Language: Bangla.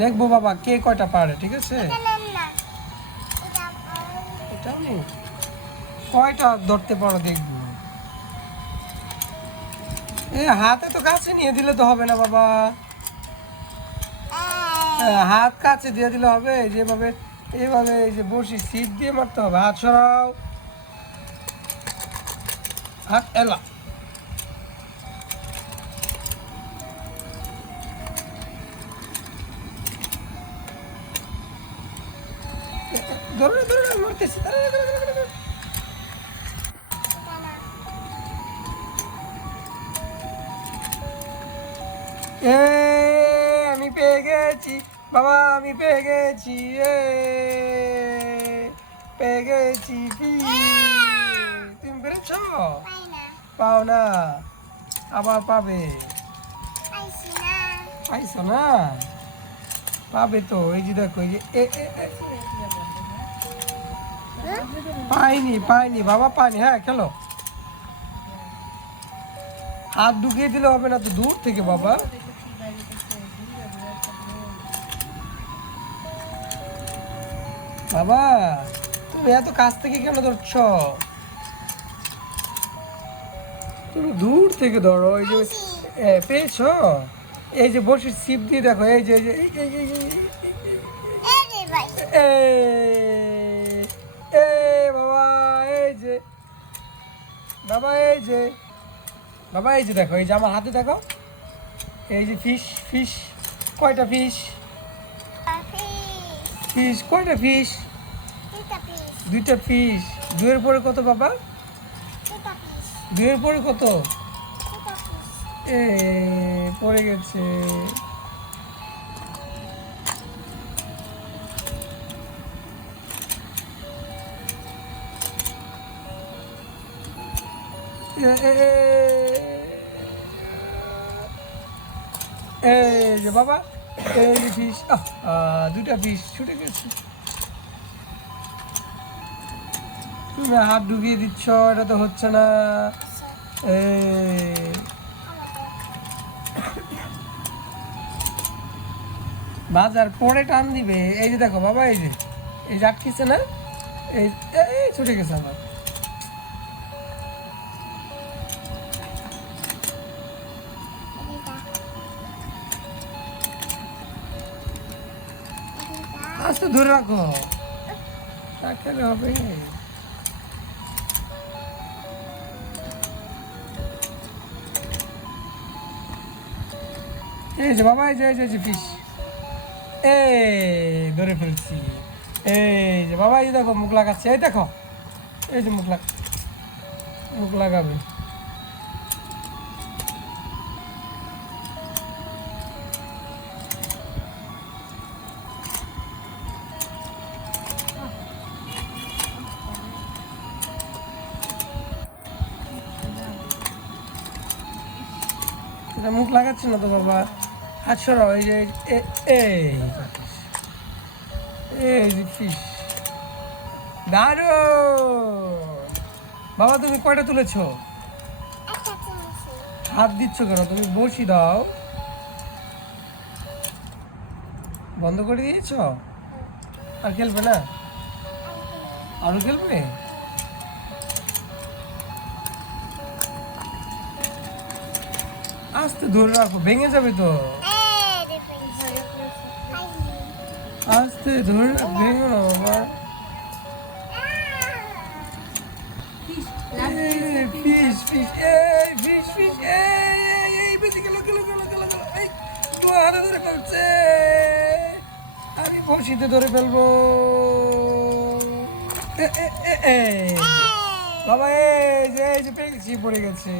দেখবো বাবা কে কয়টা পারে, ঠিক আছে? এটা আমি কয়টা ধরতে পারো দেখবো। হাতে তো কাছে নিয়ে দিলে তো হবে না বাবা। হাত কাছে দিয়ে দিলে হবে, যেভাবে এইভাবে এই যে বসি সিট দিয়ে মারতে হবে। হাত সরাও, হাত এলা। ধরো না, ধরো না, মারতেছি। এ আমি পেয়ে গেছি বাবা, আমি পেয়ে গেছি, পেয়ে গেছি। তুমি পেরেছ? পাও না, আবার পাবে। পাইছো না, পাবে তো। এই যে দেখো, এই যে পাইনি পাইনি বাবা, পাইনি। হ্যাঁ খেলো, হাত ঢুকিয়ে দিলে হবে না তো, দূর থেকে বাবা। বাবা তুমি এত কাছ থেকে কেন ধরছ? তুমি দূর থেকে ধরো। এই যে পেয়েছ, এই যে বসির সিপ দিয়ে দেখো, এই যে বাবা, এই যে বাবা, এই যে বাবা, এই যে দেখো, এই যে আমার হাতে দেখো, এই যে ফিশ। ফিশ কয়টা ফিশ? ফিশ কয়টা ফিশ? দুইটা ফিশ। দুইয়ের পরে কত বাবা? দুইয়ের পরে কত? পড়ে গেছে। এই যে বাবা, এই যে ফিশ। দুইটা ফিশ ছুটে গেছে। তুমি হাত ডুবিয়ে দিচ্ছ, এটা তো হচ্ছে না। বাজার পরে টান দিবে। এই যে দেখো বাবা, এই যে আটকেছে না, এই ছুটে গেছে আমার। আস্তে ধরে রাখো, রাখলে হবে। এই যে বাবা, এই যে ফিশ, ধরে ফেলছি। এই যে বাবা, এই দেখো মুখ লাগাচ্ছে। এই দেখো, এই যে মুখ লাগাবে। এটা মুখ লাগাচ্ছে না তো বাবা, হাত সরাও। এই যে এই যে ফিশ, দারুণ। বাবা তুমি কয়টা তুলেছ? হাত দিচ্ছ কেন? তুমি বসি দাও। বন্ধ করে দিয়েছ? আর খেলবে না? আরো খেলবে? আস্তে ধরে রাখো, ভেঙে যাবে তো। আস্তে ধরে, ভেঙো না বাবা। ফিশ ফিশ, ফিশ ফিশ, বেশি গেল। হাতে ধরে ফেলছে, আমি বসিতে ধরে ফেলবো। বাবা, এই যে পেয়েছি, পড়ে গেছে।